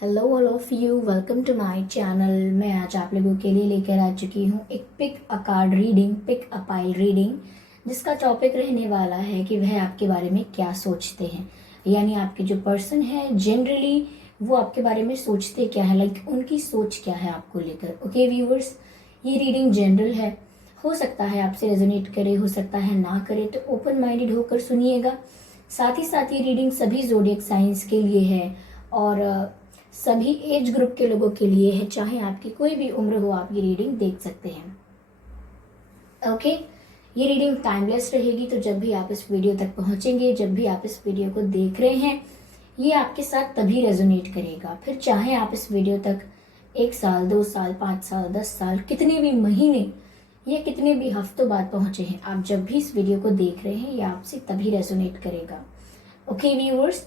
Hello all of you, welcome to my channel. मैं आज आप लोगों के लिए लेकर आ चुकी हूँ एक pick a card reading, pick a pile reading, जिसका टॉपिक रहने वाला है कि वह आपके बारे में क्या सोचते हैं। यानी आपके जो पर्सन है जनरली वो आपके बारे में सोचते क्या है, लाइक उनकी सोच क्या है आपको लेकर। ओके व्यूवर्स, ये रीडिंग जनरल है, हो सकता है आपसे रेजोनेट करे, हो सकता है ना करे, तो ओपन माइंडेड होकर सुनिएगा। साथ ही साथ ये रीडिंग सभी ज़ोडिएक साइंस के लिए है और सभी एज ग्रुप के लोगों के लिए है। चाहे आपकी कोई भी उम्र हो, आप ये रीडिंग देख सकते हैं। ओके, ये रीडिंग टाइमलेस रहेगी, तो जब भी आप इस वीडियो तक पहुंचेंगे, जब भी आप इस वीडियो को देख रहे हैं, ये आपके साथ तभी रेजोनेट करेगा। फिर चाहे आप इस वीडियो तक 1 साल, 2 साल, 5 साल, 10 साल, कितने भी महीने या कितने भी हफ्तों बाद पहुंचे हैं, आप जब भी इस वीडियो को देख रहे हैं, ये आपसे तभी रेजोनेट करेगा। ओके व्यूअर्स,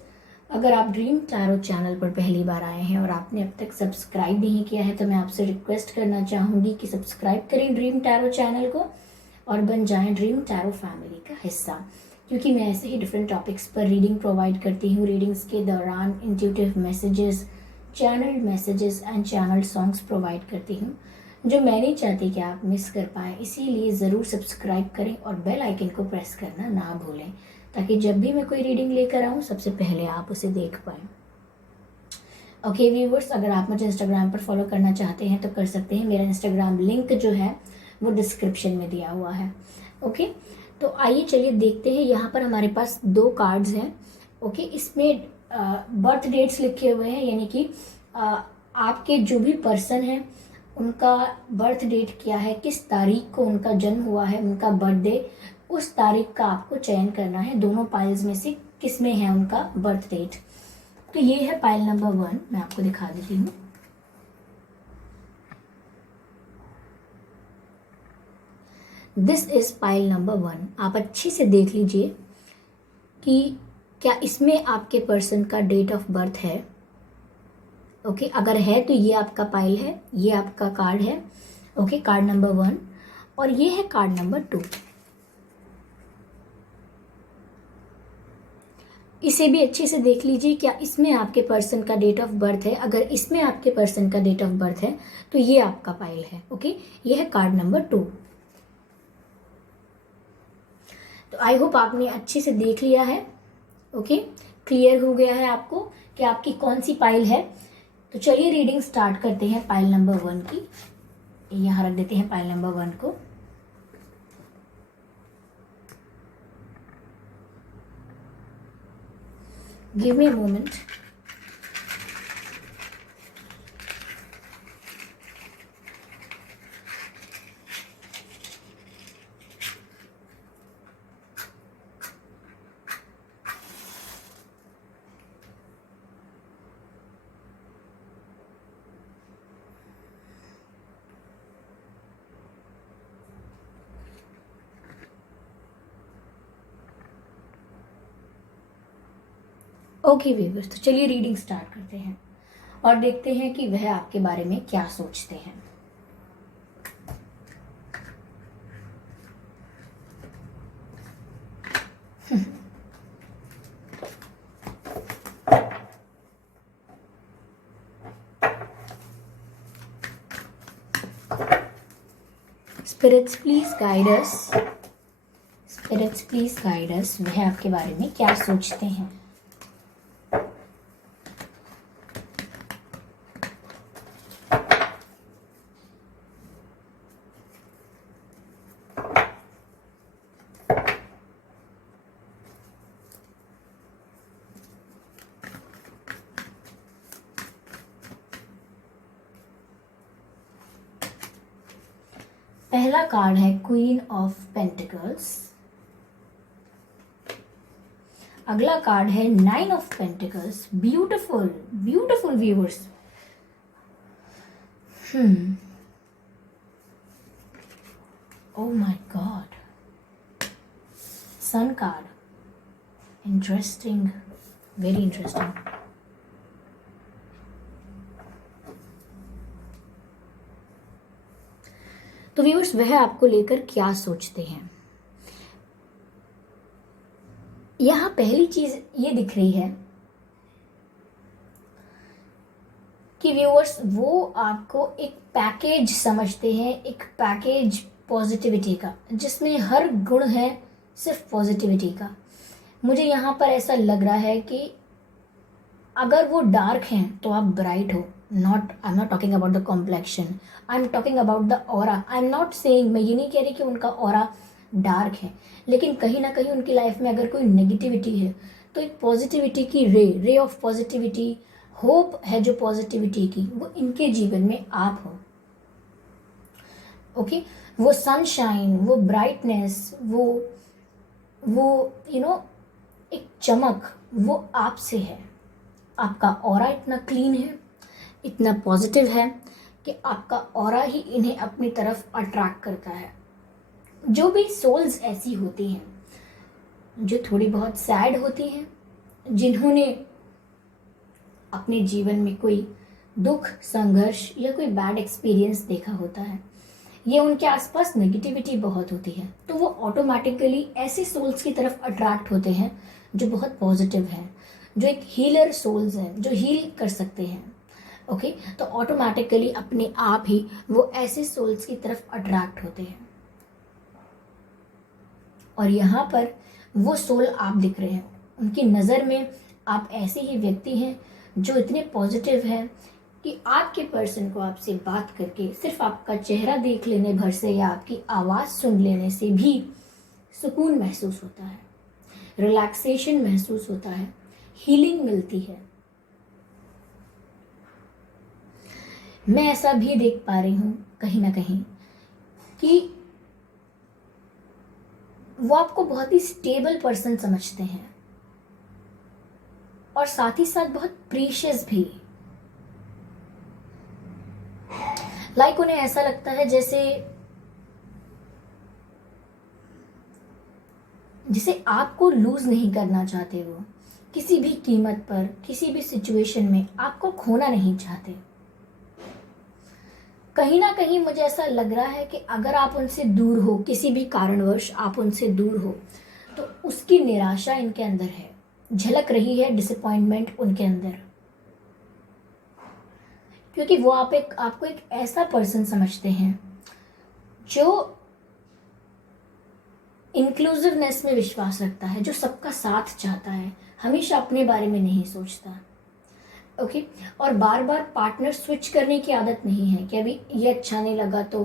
अगर आप ड्रीम टैरो चैनल पर पहली बार आए हैं और आपने अब तक सब्सक्राइब नहीं किया है, तो मैं आपसे रिक्वेस्ट करना चाहूँगी कि सब्सक्राइब करें ड्रीम टैरो चैनल को और बन जाएं ड्रीम टैरो फैमिली का हिस्सा, क्योंकि मैं ऐसे ही डिफरेंट टॉपिक्स पर रीडिंग प्रोवाइड करती हूँ। रीडिंग्स के दौरान intuitive messages, channel messages and channel songs provide करती हूँ, जो मैं नहीं चाहती कि आप मिस कर पाएँ। इसीलिए ज़रूर सब्सक्राइब करें और बेल आइकन को प्रेस करना ना भूलें, ताकि जब भी मैं कोई रीडिंग लेकर आऊँ, सबसे पहले आप उसे देख पाएँ। ओके व्यूवर्स, अगर आप मुझे इंस्टाग्राम पर फॉलो करना चाहते हैं तो कर सकते हैं। मेरा इंस्टाग्राम लिंक जो है वो डिस्क्रिप्शन में दिया हुआ है। ओके, तो आइए चलिए देखते हैं। यहाँ पर हमारे पास 2 कार्ड्स हैं। ओके, इसमें बर्थ डेट्स लिखे हुए हैं, यानी कि आपके जो भी पर्सन है उनका बर्थ डेट क्या है, किस तारीख को उनका जन्म हुआ है, उनका बर्थडे, उस तारीख का आपको चयन करना है। दोनों पाइल्स में से किस में है उनका बर्थ डेट। तो ये है पाइल नंबर 1, मैं आपको दिखा देती हूँ। This is pile number 1। आप अच्छे से देख लीजिए कि क्या इसमें आपके पर्सन का डेट ऑफ बर्थ है। ओके, अगर है तो ये आपका पाइल है, ये आपका कार्ड है। ओके, कार्ड नंबर 1 और ये है कार्ड नंबर 2। इसे भी अच्छे से देख लीजिए, क्या इसमें आपके पर्सन का डेट ऑफ बर्थ है। अगर इसमें आपके पर्सन का डेट ऑफ बर्थ है तो ये आपका पाइल है। ओके, ये है कार्ड नंबर 2। तो आई होप आपने अच्छे से देख लिया है। ओके, क्लियर हो गया है आपको कि आपकी कौन सी पाइल है। तो चलिए रीडिंग स्टार्ट करते हैं पाइल नंबर 1 की। यहाँ रख देते हैं पाइल नंबर 1 को। Give me a moment. Okay viewers, तो चलिए रीडिंग स्टार्ट करते हैं और देखते हैं कि वह आपके बारे में क्या सोचते हैं। Spirits please guide us. Spirits please guide us, वह आपके बारे में क्या सोचते हैं। पहला कार्ड है क्वीन ऑफ पेंटिकल्स। अगला कार्ड है 9 of pentacles. Beautiful beautiful viewers. Oh my god, sun card. Interesting, very interesting. तो व्यूअर्स, वह आपको लेकर क्या सोचते हैं। यहाँ पहली चीज ये दिख रही है कि व्यूअर्स वो आपको एक पैकेज समझते हैं, एक पैकेज पॉजिटिविटी का, जिसमें हर गुण है सिर्फ पॉजिटिविटी का। मुझे यहाँ पर ऐसा लग रहा है कि अगर वो डार्क हैं तो आप ब्राइट हो। आई am not talking about the complexion, I am talking about the aura. I am not saying, मैं ये नहीं कह रही कि उनका ऑरा डार्क है, लेकिन कहीं ना कहीं उनकी लाइफ में अगर कोई नेगेटिविटी है तो एक पॉजिटिविटी की रे ऑफ पॉजिटिविटी, होप है जो पॉजिटिविटी की, वो इनके जीवन में आप हो। ओके, वो सनशाइन, वो ब्राइटनेस, वो एक चमक, वो आपसे है। आपका ऑरा इतना क्लीन है, इतना पॉजिटिव है कि आपका ऑरा ही इन्हें अपनी तरफ अट्रैक्ट करता है। जो भी सोल्स ऐसी होती हैं जो थोड़ी बहुत सैड होती हैं, जिन्होंने अपने जीवन में कोई दुख, संघर्ष या कोई बैड एक्सपीरियंस देखा होता है, ये उनके आसपास नेगेटिविटी बहुत होती है, तो वो ऑटोमेटिकली ऐसे सोल्स की तरफ अट्रैक्ट होते हैं जो बहुत पॉजिटिव हैं, जो एक हीलर सोल्स हैं, जो हील कर सकते हैं। ओके, तो ऑटोमेटिकली अपने आप ही वो ऐसे सोल्स की तरफ अट्रैक्ट होते हैं। और यहाँ पर वो सोल आप दिख रहे हैं, उनकी नज़र में आप ऐसे ही व्यक्ति हैं जो इतने पॉजिटिव हैं कि आपके पर्सन को आपसे बात करके सिर्फ आपका चेहरा देख लेने भर से या आपकी आवाज़ सुन लेने से भी सुकून महसूस होता है, रिलैक्सेशन महसूस होता है, हीलिंग मिलती है। मैं ऐसा भी देख पा रही हूँ कहीं ना कहीं कि वो आपको बहुत ही स्टेबल पर्सन समझते हैं और साथ ही साथ बहुत प्रीशियस भी। लाइक उन्हें ऐसा लगता है जिसे आपको लूज नहीं करना चाहते, वो किसी भी कीमत पर, किसी भी सिचुएशन में आपको खोना नहीं चाहते। कहीं ना कहीं मुझे ऐसा लग रहा है कि अगर आप उनसे दूर हो, किसी भी कारणवश आप उनसे दूर हो, तो उसकी निराशा इनके अंदर है, झलक रही है डिसअपॉइंटमेंट उनके अंदर, क्योंकि वो आपको एक ऐसा पर्सन समझते हैं जो इंक्लूसिवनेस में विश्वास रखता है, जो सबका साथ चाहता है, हमेशा अपने बारे में नहीं सोचता। ओके, और बार बार पार्टनर स्विच करने की आदत नहीं है कि अभी ये अच्छा नहीं लगा तो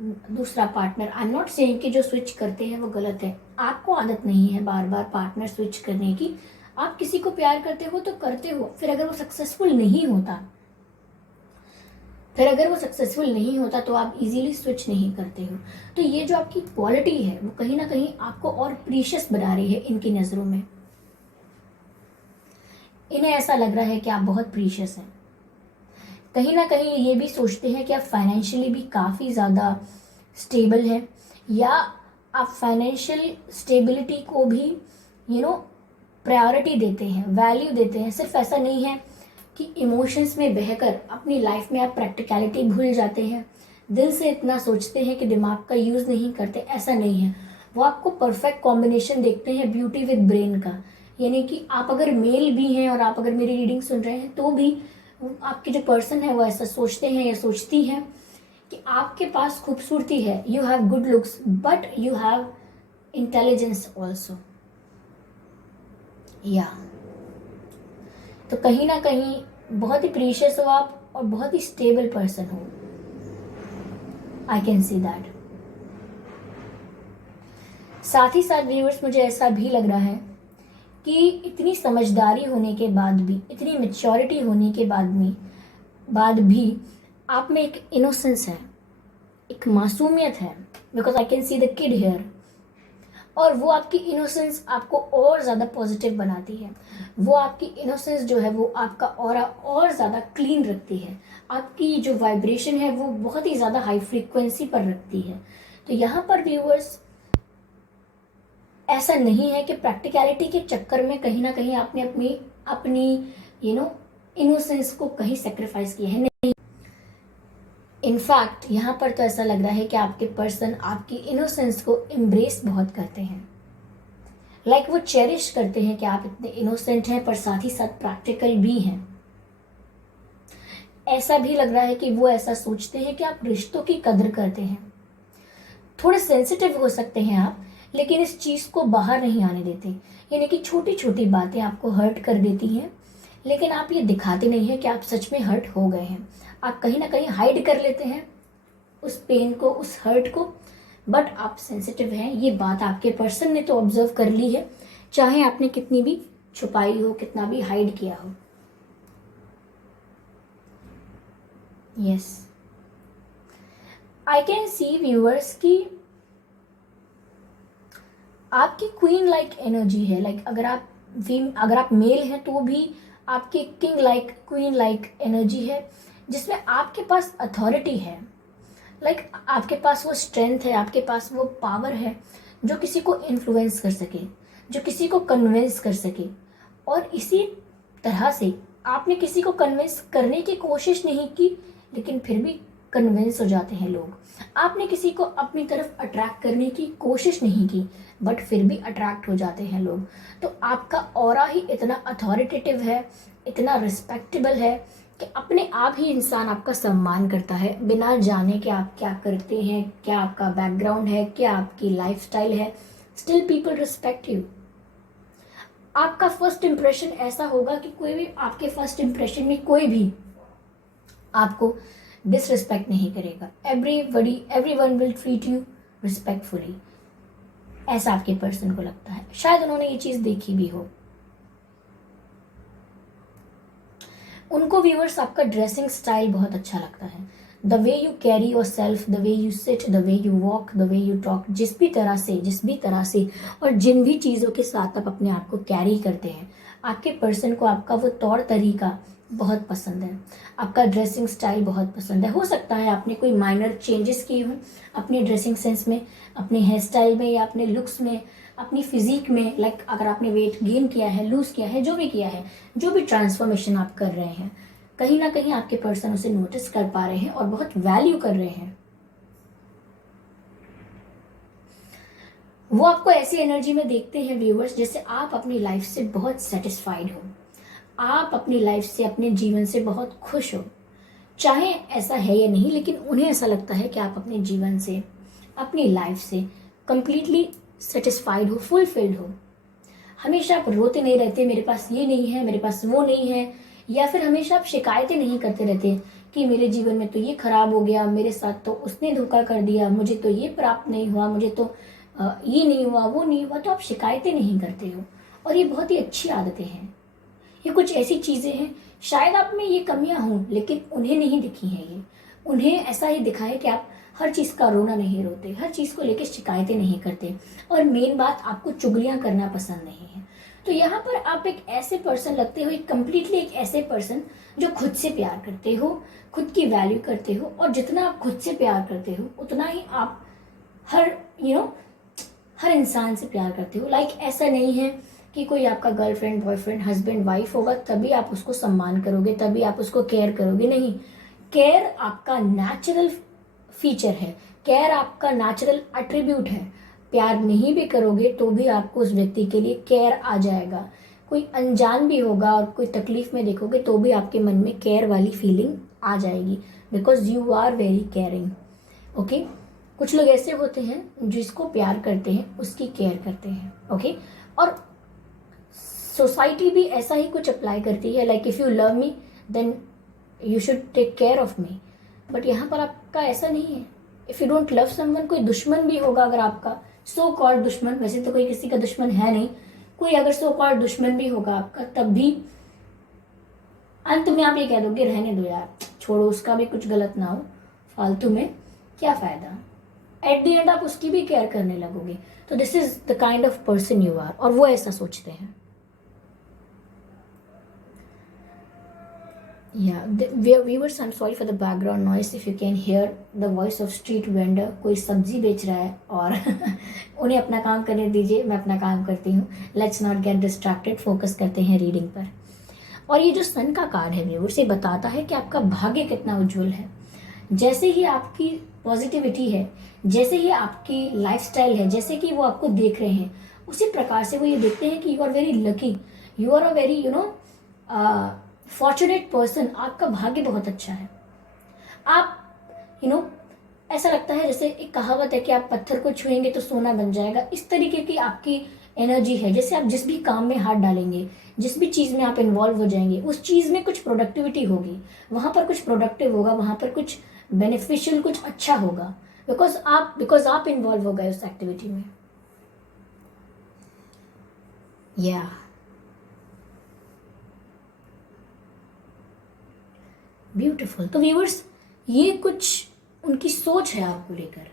दूसरा partner. I am not saying कि जो स्विच करते हैं वो गलत है, आपको आदत नहीं है बार बार पार्टनर स्विच करने की। आप किसी को प्यार करते हो तो करते हो, फिर अगर वो सक्सेसफुल नहीं होता तो आप इजीली स्विच नहीं करते हो। तो ये जो आपकी क्वालिटी है वो कहीं ना कहीं आपको और प्रीशियस बना रही है इनकी नज़रों में। इन्हें ऐसा लग रहा है कि आप बहुत प्रीशियस हैं। कहीं ना कहीं ये भी सोचते हैं कि आप फाइनेंशियली भी काफ़ी ज़्यादा स्टेबल हैं, या आप फाइनेंशियल स्टेबिलिटी को भी प्रायोरिटी देते हैं, वैल्यू देते हैं। सिर्फ ऐसा नहीं है कि इमोशंस में बहकर अपनी लाइफ में आप प्रैक्टिकलिटी भूल जाते हैं, दिल से इतना सोचते हैं कि दिमाग का यूज़ नहीं करते, ऐसा नहीं है। वो आपको परफेक्ट कॉम्बिनेशन देखते हैं ब्यूटी विद ब्रेन का, यानी कि आप अगर मेल भी हैं और आप अगर मेरी रीडिंग सुन रहे हैं तो भी आपके जो पर्सन है वो ऐसा सोचते हैं या सोचती हैं कि आपके पास खूबसूरती है, you have good looks but you have intelligence also. या तो कहीं ना कहीं बहुत ही प्रीशियस हो आप और बहुत ही स्टेबल पर्सन हो, आई कैन सी दैट। साथ ही साथ व्यूअर्स, मुझे ऐसा भी लग रहा है कि इतनी समझदारी होने के बाद भी, इतनी मैच्योरिटी होने के बाद भी आप में एक इनोसेंस है, एक मासूमियत है, because I can see the kid here. और वो आपकी इनोसेंस आपको और ज़्यादा पॉजिटिव बनाती है। वो आपकी इनोसेंस जो है वो आपका ऑरा और ज़्यादा क्लीन रखती है, आपकी जो वाइब्रेशन है वो बहुत ही ज़्यादा हाई फ्रीक्वेंसी पर रखती है। तो यहाँ पर व्यूअर्स, ऐसा नहीं है कि प्रैक्टिकलिटी के चक्कर में कहीं ना कहीं आपने अपनी इनोसेंस को कहीं सेक्रीफाइस किया है, नहीं। इनफैक्ट यहाँ पर तो ऐसा लग रहा है कि आपके पर्सन आपकी इनोसेंस को एम्ब्रेस बहुत करते हैं, लाइक वो चेरिश करते हैं कि आप इतने इनोसेंट हैं पर साथ ही साथ प्रैक्टिकल भी हैं। ऐसा भी लग रहा है कि वो ऐसा सोचते हैं कि आप रिश्तों की कदर करते हैं। थोड़े सेंसिटिव हो सकते हैं आप, लेकिन इस चीज़ को बाहर नहीं आने देते। यानी कि छोटी छोटी बातें आपको हर्ट कर देती हैं, लेकिन आप ये दिखाते नहीं हैं कि आप सच में हर्ट हो गए हैं। आप कहीं ना कहीं हाइड कर लेते हैं उस पेन को, उस हर्ट को, बट आप सेंसिटिव हैं। ये बात आपके पर्सन ने तो ऑब्जर्व कर ली है, चाहे आपने कितनी भी छुपाई हो, कितना भी हाइड किया हो। Yes, I can see viewers की आपकी क्वीन लाइक एनर्जी है। लाइक अगर आप मेल हैं तो भी आपकी king like, queen like energy है, जिसमें आपके पास अथॉरिटी है। लाइक आपके पास वो स्ट्रेंथ है, आपके पास वो पावर है जो किसी को इन्फ्लुएंस कर सके, जो किसी को कन्विंस कर सके। और इसी तरह से आपने किसी को कन्विंस करने की कोशिश नहीं की, लेकिन फिर भी कन्विंस हो जाते हैं लोग। आपने किसी को अपनी तरफ अट्रैक्ट करने की कोशिश नहीं की, बट फिर भी अट्रैक्ट हो जाते हैं लोग। तो आपका ऑरा ही इतना अथॉरिटेटिव है, इतना रिस्पेक्टेबल है कि अपने आप ही इंसान आपका सम्मान करता है, बिना जाने कि आप क्या करते हैं, क्या आपका बैकग्राउंड है, क्या आपकी लाइफस्टाइल है। Still people respect you. आपका फर्स्ट इंप्रेशन ऐसा होगा कि कोई भी आपके फर्स्ट इंप्रेशन में कोई भी आपको डिसरिस्पेक्ट नहीं करेगा। Everyone will treat you respectfully. ऐसा आपके पर्सन को लगता है, शायद उन्होंने ये चीज देखी भी हो। उनको व्यूअर्स आपका ड्रेसिंग स्टाइल बहुत अच्छा लगता है। The way you carry your self, the way you sit, the way you walk, the way you talk, जिस भी तरह से और जिन भी चीज़ों के साथ आप अपने आप को कैरी करते हैं, आपके पर्सन को आपका वो तौर तरीका बहुत पसंद है। आपका ड्रेसिंग स्टाइल बहुत पसंद है। हो सकता है आपने कोई माइनर चेंजेस किए हों अपने ड्रेसिंग सेंस में, अपने हेयर स्टाइल में, या अपने लुक्स में, अपनी फिजिक में। लाइक अगर आपने वेट गेन किया है, लूज किया है, जो भी किया है, जो भी ट्रांसफॉर्मेशन आप कर रहे हैं, कहीं ना कहीं आपके पर्सन उसे नोटिस कर पा रहे हैं और बहुत वैल्यू कर रहे हैं। वो आपको ऐसी एनर्जी में देखते हैं व्यूअर्स, जैसे आप अपनी लाइफ से बहुत सेटिस्फाइड हो, आप अपनी लाइफ से, अपने जीवन से बहुत खुश हो। चाहे ऐसा है या नहीं, लेकिन उन्हें ऐसा लगता है कि आप अपने जीवन से, अपनी लाइफ से कंप्लीटली सेटिस्फाइड हो, फुलफिल्ड हो। हमेशा आप रोते नहीं रहते, मेरे पास ये नहीं है, मेरे पास वो नहीं है, या फिर हमेशा आप शिकायतें नहीं करते रहते कि मेरे जीवन में तो ये खराब हो गया, मेरे साथ तो उसने धोखा कर दिया, मुझे तो ये प्राप्त नहीं हुआ, मुझे तो ये नहीं हुआ, वो नहीं हुआ। तो आप शिकायतें नहीं करते हो, और ये बहुत ही अच्छी आदतें हैं। ये कुछ ऐसी चीजें हैं, शायद आप में ये कमियां हों, लेकिन उन्हें नहीं दिखी हैं ये। उन्हें ऐसा ही दिखा है कि आप हर चीज का रोना नहीं रोते, हर चीज को लेकर शिकायतें नहीं करते, और मेन बात, आपको चुगलियां करना पसंद नहीं है। तो यहाँ पर आप एक ऐसे पर्सन लगते हो, एक कंप्लीटली एक ऐसे पर्सन जो खुद से प्यार करते हो, खुद की वैल्यू करते हो, और जितना आप खुद से प्यार करते हो उतना ही आप हर हर इंसान से प्यार करते हो। लाइक ऐसा नहीं है कि कोई आपका गर्लफ्रेंड, बॉयफ्रेंड, हस्बैंड, वाइफ होगा तभी आप उसको सम्मान करोगे, तभी आप उसको केयर करोगे। नहीं, केयर आपका नेचुरल फीचर है, केयर आपका नेचुरल एट्रीब्यूट है। प्यार नहीं भी करोगे तो भी आपको उस व्यक्ति के लिए केयर आ जाएगा। कोई अनजान भी होगा और कोई तकलीफ में देखोगे तो भी आपके मन में केयर वाली फीलिंग आ जाएगी, because you are very caring. Okay, कुछ लोग ऐसे होते हैं जिसको प्यार करते हैं उसकी केयर करते हैं। ओके, और सोसाइटी भी ऐसा ही कुछ अप्लाई करती है, like if you love me then you should take care of me. But यहाँ पर आपका ऐसा नहीं है। If you don't love someone, कोई दुश्मन भी होगा अगर आपका, सो कॉल्ड दुश्मन, वैसे तो कोई किसी का दुश्मन है नहीं, कोई अगर सो कॉल्ड दुश्मन भी होगा आपका, तब भी अंत में आप ये कह दोगे रहने दो यार, छोड़ो, उसका भी कुछ गलत ना हो, फालतू में क्या फायदा। एट द एंड आप उसकी भी केयर करने लगोगे। तो this is the kind of person you are, और वो ऐसा सोचते हैं। viewers, I'm sorry for the background noise. If you can hear the voice of street vendor, कोई सब्जी बेच रहा है और उन्हें अपना काम करने दीजिए, मैं अपना काम करती हूँ। Let's not get distracted, focus करते हैं रीडिंग पर। और ये जो सन का कार्ड है व्यूअर्स, ये बताता है कि आपका भाग्य कितना उज्जवल है। जैसे ही आपकी पॉजिटिविटी है, जैसे ही आपकी लाइफस्टाइल है, जैसे कि वो आपको देख रहे हैं, उसी प्रकार से वो ये देखते हैं कि you are very lucky, you are a very fortunate person, आपका भाग्य बहुत अच्छा है। आप ऐसा लगता है जैसे एक कहावत है कि आप पत्थर को छुएंगे तो सोना बन जाएगा, इस तरीके की आपकी एनर्जी है। जैसे आप जिस भी काम में हाथ डालेंगे, जिस भी चीज़ में आप इन्वॉल्व हो जाएंगे, उस चीज़ में कुछ प्रोडक्टिविटी होगी, वहां पर कुछ प्रोडक्टिव होगा, वहां पर कुछ बेनिफिशियल, कुछ अच्छा होगा, बिकॉज आप इन्वॉल्व हो गए उस एक्टिविटी में। या ब्यूटिफुल। तो व्यूअर्स, ये कुछ उनकी सोच है आपको लेकर।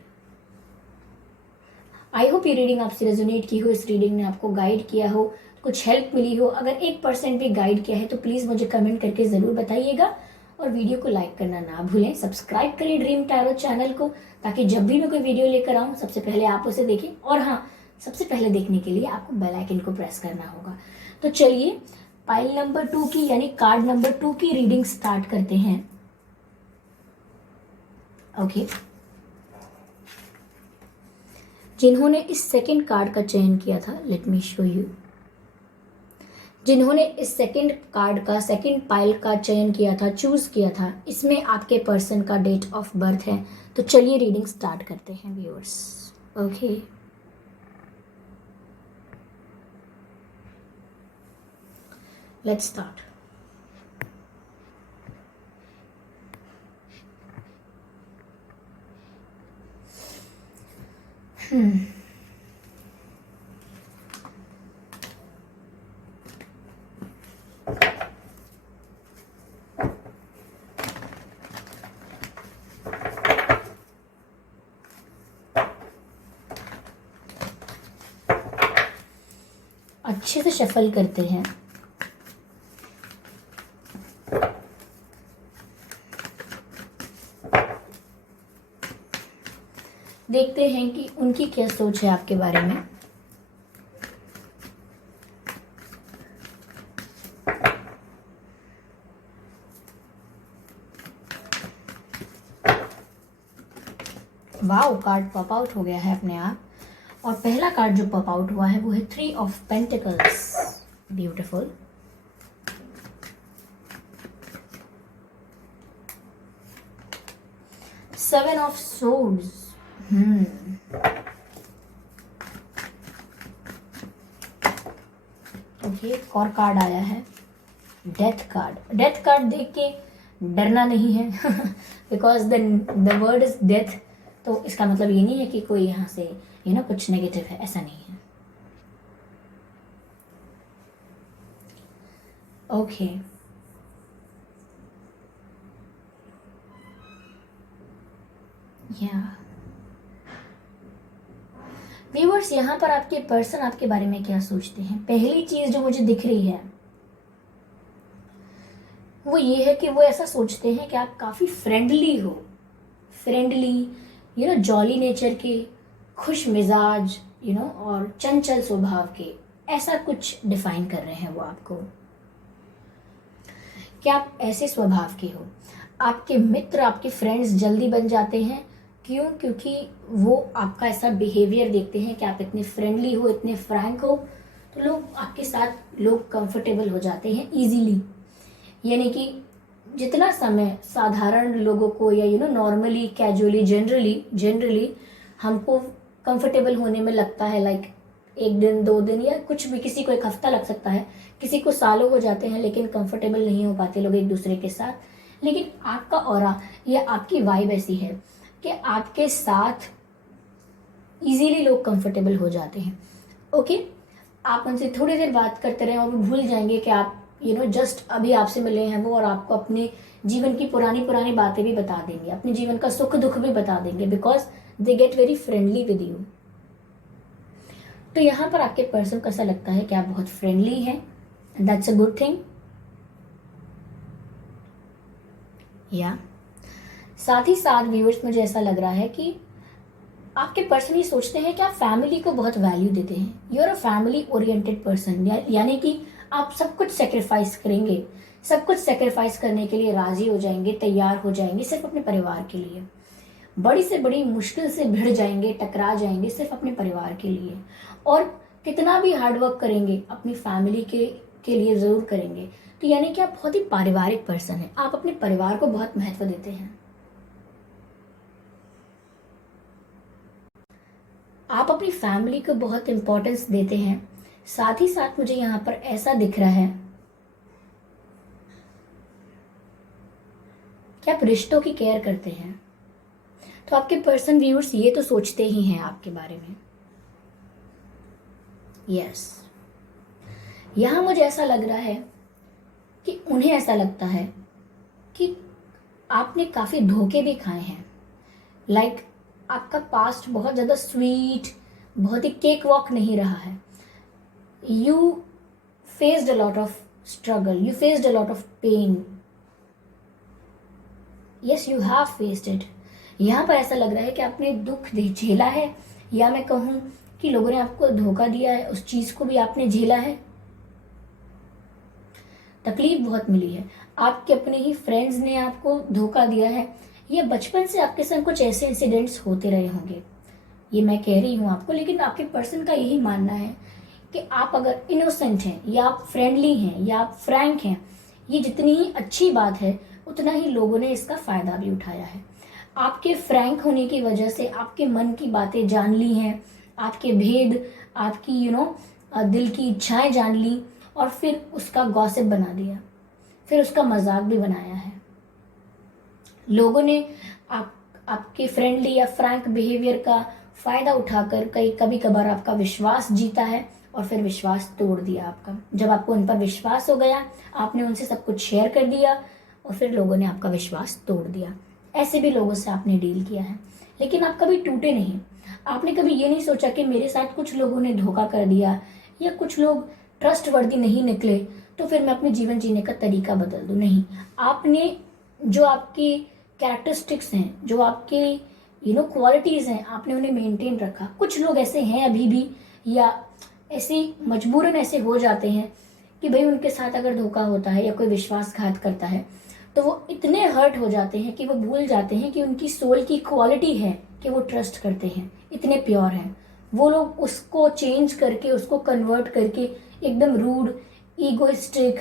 आई होप ये रीडिंग आपसे रेजोनेट की हो, इस रीडिंग ने आपको गाइड किया हो, कुछ हेल्प मिली हो। अगर 1% भी गाइड किया है तो प्लीज़ मुझे कमेंट करके ज़रूर बताइएगा, और वीडियो को लाइक करना ना भूलें। सब्सक्राइब करें ड्रीम टैरो चैनल को, ताकि जब भी मैं कोई वीडियो लेकर आऊँ सबसे पहले आप उसे देखें। और हाँ, सबसे पहले देखने के लिए आपको बेल आइकन को प्रेस करना होगा। तो चलिए पाइल नंबर 2 की, यानी कार्ड नंबर 2 की रीडिंग स्टार्ट करते हैं। ओके, जिन्होंने इस सेकंड कार्ड का चयन किया था, लेट मी शो यू। जिन्होंने इस सेकंड कार्ड का, सेकंड पाइल का चयन किया था, चूज किया था, इसमें आपके पर्सन का डेट ऑफ बर्थ है। तो चलिए रीडिंग स्टार्ट करते हैं व्यूअर्स। Okay, let's start. अच्छे से शफल करते हैं। देखते हैं कि उनकी क्या सोच है आपके बारे में। वाओ, कार्ड पॉप आउट हो गया है अपने आप। और पहला कार्ड जो पॉप आउट हुआ है वो है 3 of pentacles. Beautiful. Seven of swords. Okay, एक और कार्ड आया है, डेथ कार्ड। डेथ कार्ड देख के डरना नहीं है because the word is death. तो इसका मतलब ये नहीं है कि कोई यहाँ से कुछ नेगेटिव है, ऐसा नहीं है। ओके, या व्यूअर्स, यहाँ पर आपके पर्सन आपके बारे में क्या सोचते हैं। पहली चीज जो मुझे दिख रही है वो ये है कि वो ऐसा सोचते हैं कि आप काफी फ्रेंडली हो, फ्रेंडली जॉली नेचर के, खुश मिजाज और चंचल स्वभाव के, ऐसा कुछ डिफाइन कर रहे हैं वो आपको कि आप ऐसे स्वभाव के हो। आपके मित्र, आपके फ्रेंड्स जल्दी बन जाते हैं। क्यों? क्योंकि वो आपका ऐसा बिहेवियर देखते हैं कि आप इतने फ्रेंडली हो, इतने फ्रैंक हो, तो लोग आपके साथ कंफर्टेबल हो जाते हैं इजीली। यानी कि जितना समय साधारण लोगों को या नॉर्मली, कैजुअली, जनरली हमको कंफर्टेबल होने में लगता है, लाइक 1 दिन 2 दिन या कुछ भी, किसी को 1 हफ्ता लग सकता है, किसी को सालों हो जाते हैं, लेकिन कंफर्टेबल नहीं हो पाते लोग एक दूसरे के साथ। लेकिन आपका ऑरा या आपकी वाइब ऐसी है कि आपके साथ इजीली लोग कंफर्टेबल हो जाते हैं। ओके, आप उनसे थोड़ी देर बात करते रहे और वो भूल जाएंगे कि आप जस्ट अभी आपसे मिले हैं वो, और आपको अपने जीवन की पुरानी पुरानी बातें भी बता देंगे, अपने जीवन का सुख दुख भी बता देंगे, because they get very friendly with you. तो यहाँ पर आपके पर्सन को ऐसा लगता है कि आप बहुत फ्रेंडली हैं, दैट्स अ गुड थिंग। या साथ ही साथ व्यूअर्स, मुझे ऐसा लग रहा है कि आपके पर्सन ये सोचते हैं कि आप फैमिली को बहुत वैल्यू देते हैं। You are a family oriented person, यानी कि आप सब कुछ सेक्रीफाइस करेंगे, सब कुछ सेक्रीफाइस करने के लिए राजी हो जाएंगे, तैयार हो जाएंगे सिर्फ अपने परिवार के लिए। बड़ी से बड़ी मुश्किल से भिड़ जाएंगे, टकरा जाएंगे सिर्फ अपने परिवार के लिए। और कितना भी हार्डवर्क करेंगे अपनी फैमिली के लिए ज़रूर करेंगे, तो यानी कि आप बहुत ही पारिवारिक पर्सन हैं, आप अपने परिवार को बहुत महत्व देते हैं, आप अपनी फैमिली को बहुत इंपॉर्टेंस देते हैं। साथ ही साथ मुझे यहाँ पर ऐसा दिख रहा है कि आप रिश्तों की केयर करते हैं। तो आपके पर्सन व्यूअर्स ये तो सोचते ही हैं आपके बारे में। यस, यहाँ मुझे ऐसा लग रहा है कि उन्हें ऐसा लगता है कि आपने काफ़ी धोखे भी खाए हैं। लाइक आपका पास्ट बहुत ज़्यादा स्वीट, बहुत ही केक वॉक नहीं रहा है। You faced a lot of struggle, you faced a lot of pain. Yes, you have faced it. यहाँ पर ऐसा लग रहा है कि आपने दुख झेला है, या मैं कहूँ कि लोगों ने आपको धोखा दिया है, उस चीज़ को भी आपने झेला है। तकलीफ बहुत मिली है, आपके अपने ही फ्रेंड्स ने आपको धोखा दिया है, या बचपन से आपके संग कुछ ऐसे इंसिडेंट्स होते रहे होंगे। ये मैं कह रही हूँ आपको, लेकिन आपके पर्सन का यही मानना है कि आप अगर इनोसेंट हैं, या आप फ्रेंडली हैं, या आप फ्रैंक हैं, ये जितनी ही अच्छी बात है उतना ही लोगों ने इसका फायदा भी उठाया है। आपके फ्रैंक होने की वजह से आपके मन की बातें जान ली हैं, आपके भेद, आपकी दिल की इच्छाएं जान ली, और फिर उसका गॉसिप बना दिया, फिर उसका मजाक भी बनाया है। लोगों ने आपके फ्रेंडली या फ्रैंक बिहेवियर का फायदा उठाकर कभी कभार आपका विश्वास जीता है, और फिर विश्वास तोड़ दिया आपका। जब आपको उन पर विश्वास हो गया, आपने उनसे सब कुछ शेयर कर दिया, और फिर लोगों ने आपका विश्वास तोड़ दिया। ऐसे भी लोगों से आपने डील किया है, लेकिन आप कभी टूटे नहीं। आपने कभी ये नहीं सोचा कि मेरे साथ कुछ लोगों ने धोखा कर दिया, या कुछ लोग ट्रस्टवर्दी नहीं निकले, तो फिर मैं अपने जीवन जीने का तरीका बदल दूं। नहीं, आपने जो आपकी कैरेक्टरिस्टिक्स हैं, जो आपके क्वालिटीज हैं, आपने उन्हें मेंटेन रखा। कुछ लोग ऐसे हैं अभी भी, या ऐसे मजबूरन ऐसे हो जाते हैं कि भाई उनके साथ अगर धोखा होता है या कोई विश्वासघात करता है, तो वो इतने हर्ट हो जाते हैं कि वो भूल जाते हैं कि उनकी सोल की क्वालिटी है कि वो ट्रस्ट करते हैं, इतने प्योर हैं वो लोग। उसको चेंज करके, उसको कन्वर्ट करके एकदम रूड, ईगोइस्टिक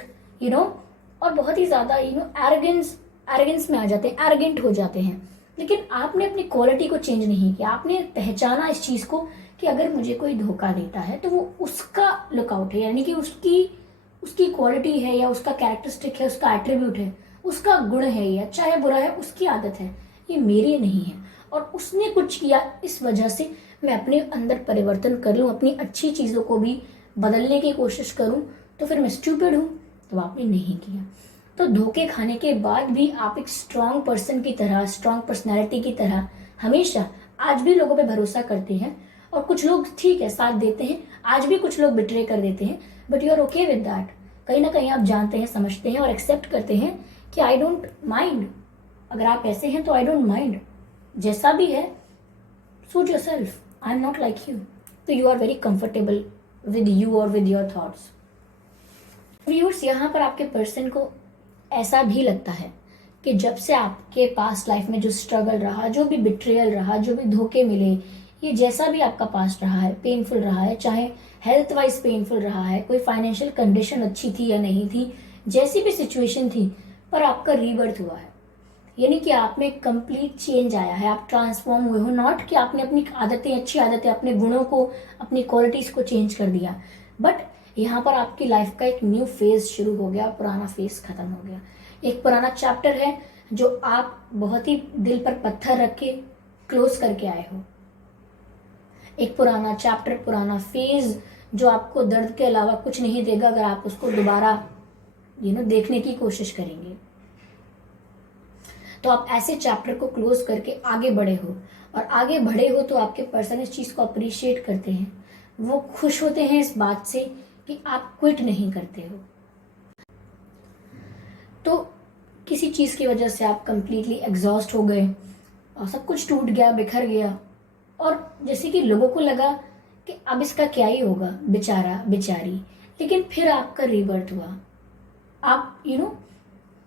और बहुत ही ज्यादा एरोगेंस में आ जाते हैं, एरोगेंट हो जाते हैं। लेकिन आपने अपनी क्वालिटी को चेंज नहीं किया। आपने पहचाना इस चीज को कि अगर मुझे कोई धोखा देता है तो वो उसका लुकआउट है, यानी कि उसकी क्वालिटी है, या उसका कैरेक्टरिस्टिक है, उसका एट्रीब्यूट है, उसका गुण है, या चाहे बुरा है, उसकी आदत है, ये मेरी नहीं है। और उसने कुछ किया, इस वजह से मैं अपने अंदर परिवर्तन कर लूँ, अपनी अच्छी चीज़ों को भी बदलने की कोशिश करूँ, तो फिर मैं स्टूपिड हूँ। तो आपने नहीं किया। तो धोखे खाने के बाद भी आप एक स्ट्रांग पर्सन की तरह, स्ट्रांग पर्सनैलिटी की तरह हमेशा आज भी लोगों पे भरोसा करते हैं। और कुछ लोग ठीक है साथ देते हैं, आज भी कुछ लोग बिट्रे कर देते हैं, but you are okay with that. कहीं ना कहीं आप जानते हैं, समझते हैं और एक्सेप्ट करते हैं कि आई डोंट माइंड। अगर आप ऐसे हैं तो आई डोंट माइंड, जैसा भी है, suit yourself, I am not like you. तो you are very comfortable with you और विद योर थॉट्स। व्यूअर्स, यहाँ पर आपके पर्सन को ऐसा भी लगता है कि जब से आपके पास्ट लाइफ में जो स्ट्रगल रहा, जो भी बिट्रियल रहा, जो भी धोखे मिले, ये जैसा भी आपका पास्ट रहा है, पेनफुल रहा है, चाहे हेल्थ वाइज पेनफुल रहा है, कोई फाइनेंशियल कंडीशन अच्छी थी या नहीं थी, जैसी भी सिचुएशन थी, पर आपका रीबर्थ हुआ है। यानी कि आप में कंप्लीट चेंज आया है, आप ट्रांसफॉर्म हुए हो। नॉट कि आपने अपनी आदतें, अच्छी आदतें, अपने गुणों को, अपनी क्वालिटीज को चेंज कर दिया, बट यहाँ पर आपकी लाइफ का एक न्यू फेज शुरू हो गया, पुराना फेज खत्म हो गया। एक पुराना चैप्टर है जो आप बहुत ही दिल पर पत्थर रख के क्लोज करके आए हो। एक पुराना चैप्टर, पुराना फेज जो आपको दर्द के अलावा कुछ नहीं देगा अगर आप उसको दोबारा देखने की कोशिश करेंगे। तो आप ऐसे चैप्टर को क्लोज करके आगे बढ़े हो, और आगे बढ़े हो तो आपके पर्सन इस चीज को अप्रिशिएट करते हैं। वो खुश होते हैं इस बात से कि आप क्विट नहीं करते हो। तो किसी चीज की वजह से आप कंप्लीटली एग्जॉस्ट हो गए और सब कुछ टूट गया, बिखर गया, और जैसे कि लोगों को लगा कि अब इसका क्या ही होगा, बेचारा बेचारी। लेकिन फिर आपका रीबर्थ हुआ। आप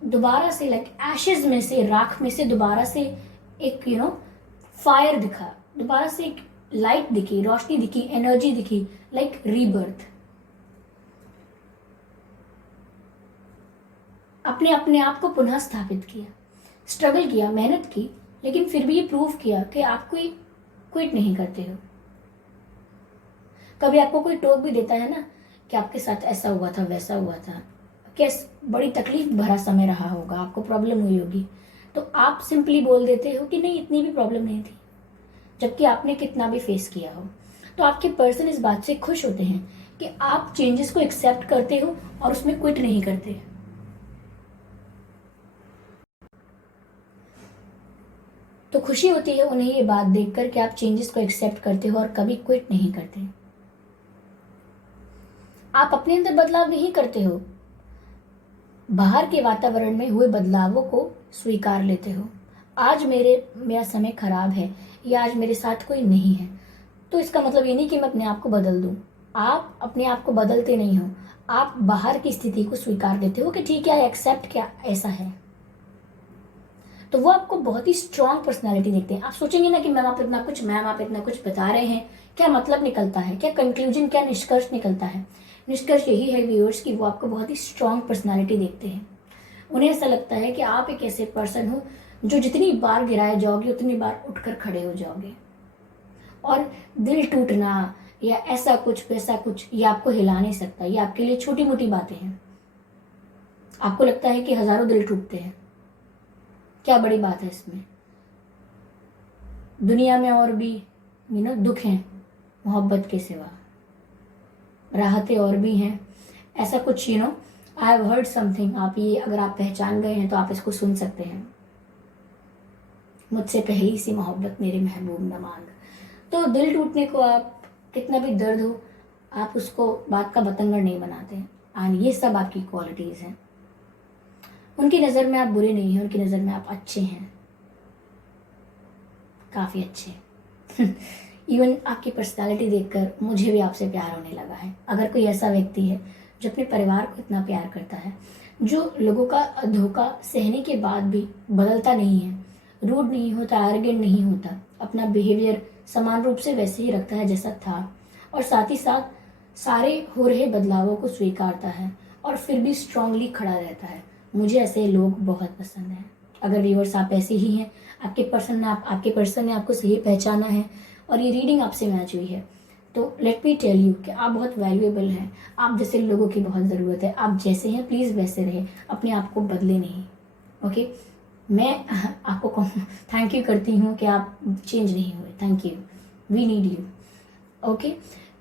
दोबारा से लाइक एशेज में से, राख में से दोबारा से एक फायर दिखा, दोबारा से एक लाइट दिखी, रोशनी दिखी, एनर्जी दिखी, लाइक रीबर्थ। आपने अपने आप को पुनः स्थापित किया, स्ट्रगल किया, मेहनत की, लेकिन फिर भी ये प्रूव किया कि आप कोई क्विट नहीं करते हो। कभी आपको कोई टोक भी देता है ना कि आपके साथ ऐसा हुआ था, वैसा हुआ था, कैस बड़ी तकलीफ भरा समय रहा होगा, आपको प्रॉब्लम हुई होगी, तो आप सिंपली बोल देते हो कि नहीं इतनी भी प्रॉब्लम नहीं थी, जबकि आपने कितना भी फेस किया हो। तो आपके पर्सन इस बात से खुश होते हैं कि आप चेंजेस को एक्सेप्ट करते हो और उसमें क्विट नहीं करते। तो खुशी होती है उन्हें ये बात देखकर कि आप चेंजेस को एक्सेप्ट करते हो और कभी क्विट नहीं करते। आप अपने अंदर बदलाव नहीं करते हो, बाहर के वातावरण में हुए बदलावों को स्वीकार लेते हो। आज मेरा समय खराब है या आज मेरे साथ कोई नहीं है, तो इसका मतलब ये नहीं कि मैं अपने आप को बदल दूं। आप अपने आप को बदलते नहीं हो, आप बाहर की स्थिति को स्वीकार लेते हो कि ठीक है, एक्सेप्ट क्या ऐसा है। तो वो आपको बहुत ही स्ट्रांग पर्सनालिटी देखते हैं। आप सोचेंगे ना कि मैम आप इतना कुछ बता रहे हैं, क्या मतलब निकलता है, क्या कंक्लूजन, क्या निष्कर्ष निकलता है। निष्कर्ष यही है व्यूअर्स कि वो आपको बहुत ही स्ट्रांग पर्सनालिटी देखते हैं। उन्हें ऐसा लगता है कि आप एक ऐसे पर्सन हो जो जितनी बार गिराए जाओगे उतनी बार उठकर खड़े हो जाओगे, और दिल टूटना या ऐसा कुछ वैसा कुछ ये आपको हिला नहीं सकता। ये आपके लिए छोटी मोटी बातें हैं। आपको लगता है कि हजारों दिल टूटते हैं, क्या बड़ी बात है इसमें। दुनिया में और भी दुख हैं मोहब्बत के सिवा, राहतें और भी हैं। ऐसा कुछ आई हैव हर्ड समथिंग। आप ये अगर आप पहचान गए हैं तो आप इसको सुन सकते हैं। मुझसे पहली सी मोहब्बत मेरे महबूब न मांग। तो दिल टूटने को आप कितना भी दर्द हो, आप उसको बात का बतंगड़ नहीं बनाते। एंड ये सब आपकी क्वालिटीज हैं। उनकी नज़र में आप बुरे नहीं हैं, उनकी नज़र में आप अच्छे हैं, काफ़ी अच्छे। इवन आपकी पर्सनालिटी देखकर मुझे भी आपसे प्यार होने लगा है। अगर कोई ऐसा व्यक्ति है जो अपने परिवार को इतना प्यार करता है, जो लोगों का धोखा सहने के बाद भी बदलता नहीं है, रूड नहीं होता, एरोगेंट नहीं होता, अपना बिहेवियर समान रूप से वैसे ही रखता है जैसा था, और साथ ही साथ सारे हो रहे बदलावों को स्वीकारता है और फिर भी स्ट्रांगली खड़ा रहता है, मुझे ऐसे लोग बहुत पसंद हैं। अगर व्यूअर्स आप ऐसे ही हैं, आपके पर्सन ने आपको सही पहचाना है और ये रीडिंग आपसे मैच हुई है, तो लेट मी टेल यू कि आप बहुत वैल्यूएबल हैं। आप जैसे लोगों की बहुत ज़रूरत है। आप जैसे हैं प्लीज़ वैसे रहे, अपने आप को बदले नहीं। ओके, मैं आपको थैंक यू करती हूँ कि आप चेंज नहीं हुए। Thank you, we need you. Okay,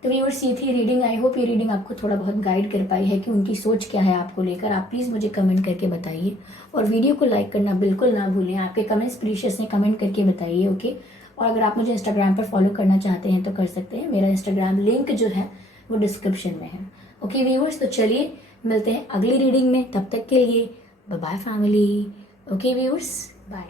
तो व्यूअर्स ये थी रीडिंग। आई होप ये रीडिंग आपको थोड़ा बहुत गाइड कर पाई है कि उनकी सोच क्या है आपको लेकर। आप प्लीज़ मुझे कमेंट करके बताइए, और वीडियो को लाइक करना बिल्कुल ना भूलें। आपके कमेंट्स प्रीशियस हैं, कमेंट करके बताइए। ओके, और अगर आप मुझे इंस्टाग्राम पर फॉलो करना चाहते हैं तो कर सकते हैं। मेरा इंस्टाग्राम लिंक जो है वो डिस्क्रिप्शन में है। ओके व्यूअर्स, तो चलिए मिलते हैं अगली रीडिंग में। तब तक के लिए bye bye family. Okay viewers, bye.